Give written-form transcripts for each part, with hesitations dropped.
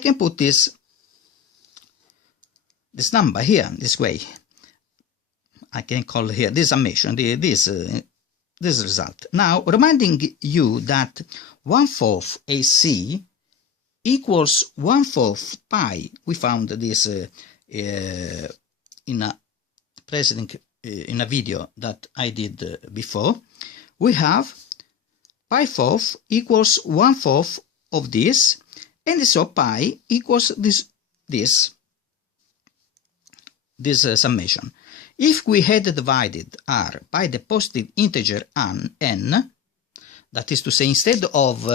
can put this number here, this way. I can call here this summation, this result. Now, reminding you that 1/4 AC equals 1/4 pi. We found this in a video that I did before. We have pi fourth equals 1/4 of this, and so pi equals this summation. If we had divided r by the positive integer n, that is to say, instead of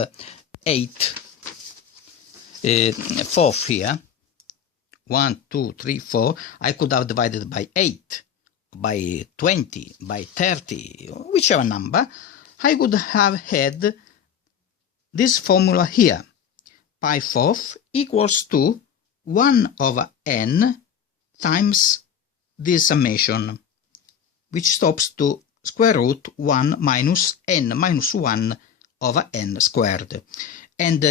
8/4 here, 1, 2, 3, 4, I could have divided by 8, by 20, by 30, whichever number. I would have had this formula here. Pi fourth equals to 1 over n times this summation, which stops to square root 1 minus n minus 1 over n squared. And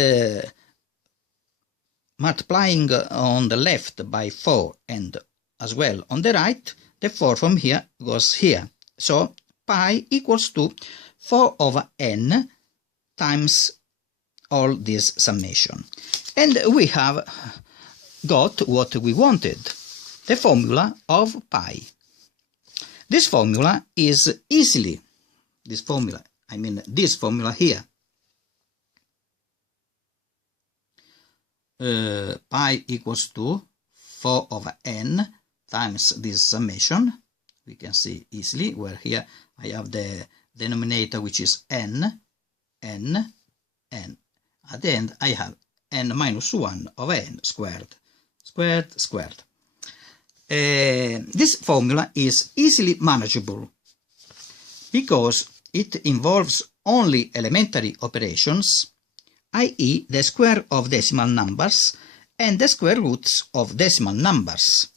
multiplying on the left by 4 and as well on the right, the 4 from here goes here. So pi equals to 4 over n times all this summation. And we have got what we wanted, the formula of pi. This formula is easily, this formula here, pi equals to 4 over n times this summation. We can see easily where here I have the denominator, which is n. At the end I have n minus 1 over n squared. This formula is easily manageable because it involves only elementary operations, i.e. the square of decimal numbers and the square roots of decimal numbers.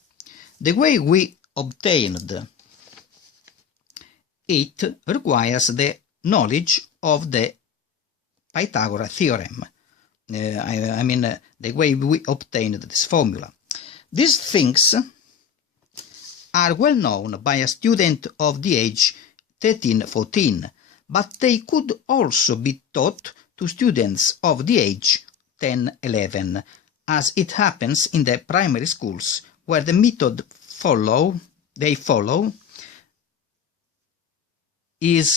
The way we obtained it requires the knowledge of the Pythagoras theorem. The way we obtained this formula. These things are well known by a student of the age 13-14, but they could also be taught to students of the age 10-11, as it happens in the primary schools, where the method they follow is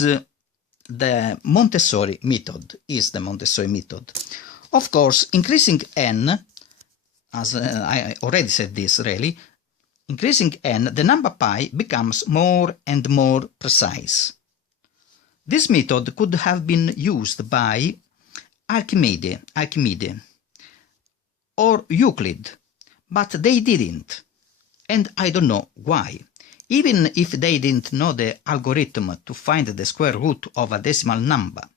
the Montessori method. Of course, increasing n, as I already said this really, increasing n, the number pi becomes more and more precise. This method could have been used by Archimedes or Euclid, but they didn't, and I don't know why. Even if they didn't know the algorithm to find the square root of a decimal number,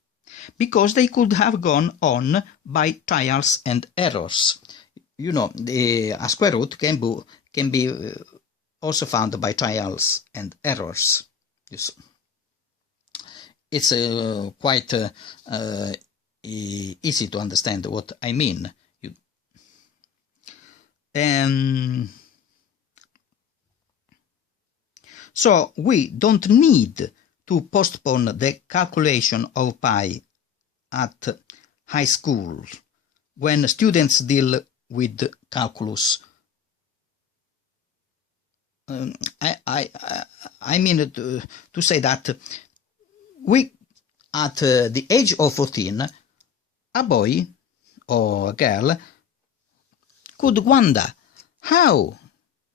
because they could have gone on by trials and errors. You know, a square root can be also found by trials and errors. It's quite easy to understand what I mean. So we don't need to postpone the calculation of pi at high school when students deal with calculus. I mean to say that we, at the age of 14, a boy or a girl could wonder, how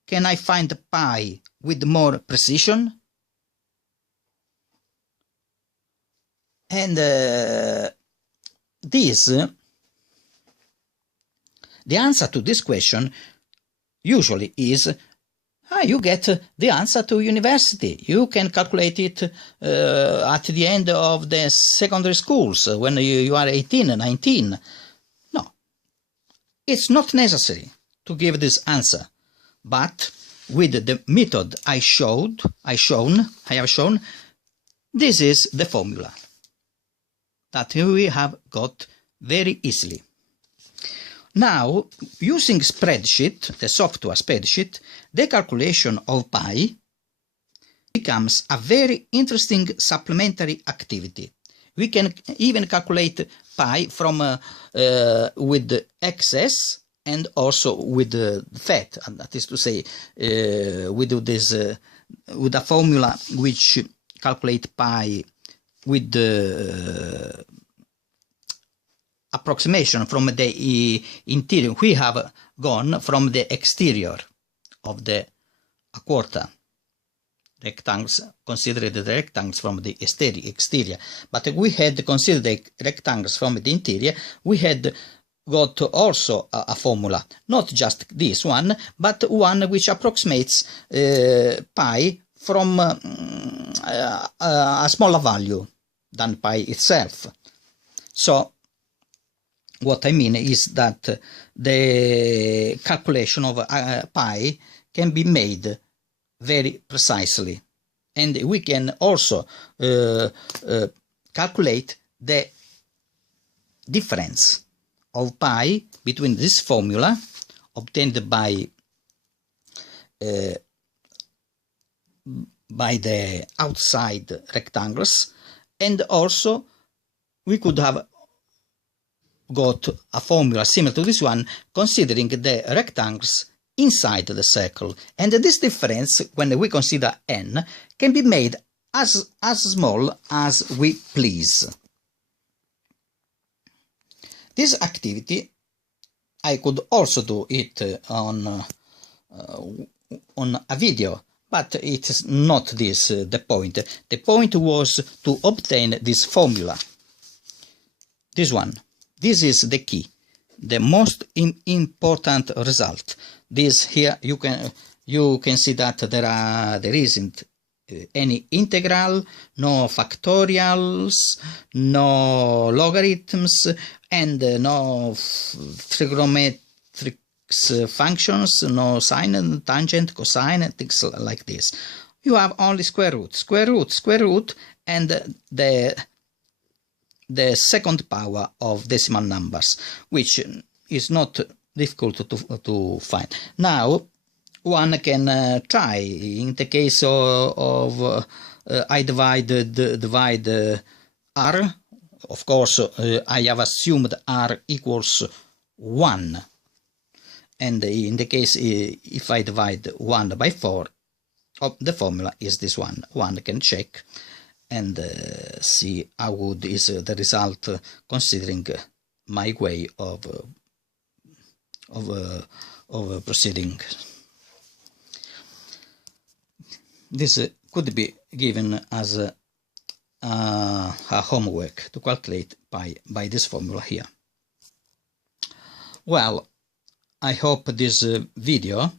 can I find pi with more precision? And the answer to this question usually is, you get the answer to university. You can calculate it at the end of the secondary schools when you are 18 and 19. No, it's not necessary to give this answer, but with the method I have shown, this is the formula that we have got very easily. Now, using spreadsheet, the software spreadsheet, the calculation of pi becomes a very interesting supplementary activity. We can even calculate pi from with excess and also with fat. That is to say, with this with a formula which calculate pi with the approximation from the interior. We have gone from the exterior of the a quarter rectangles, considered the rectangles from the exterior. But if we had considered the rectangles from the interior, we had got also a formula, not just this one, but one which approximates pi from a smaller value than pi itself. So what I mean is that the calculation of pi can be made very precisely, and we can also calculate the difference of pi between this formula obtained by the outside rectangles, and also we could have got a formula similar to this one considering the rectangles inside the circle, and this difference, when we consider n, can be made as small as we please. This activity I could also do it on a video, but it is not this the point. The point was to obtain this formula. This one. This is the key, the most important result. This here you can see that there isn't any integral, no factorials, no logarithms, and no trigonometric functions, no sine and tangent, cosine, and things like this. You have only square root, and the second power of decimal numbers, which is not difficult to find. Now, one can try, in the case of I divide r, of course I have assumed r equals 1, and in the case if I divide 1 by 4, the formula is this one. One can check and see how good is the result considering my way of proceeding. This could be given as a homework to calculate pi by this formula here. Well, I hope this video,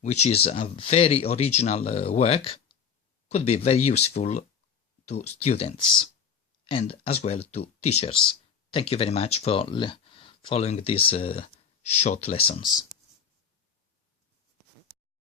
which is a very original work, could be very useful to students and as well to teachers. Thank you very much for following these short lessons.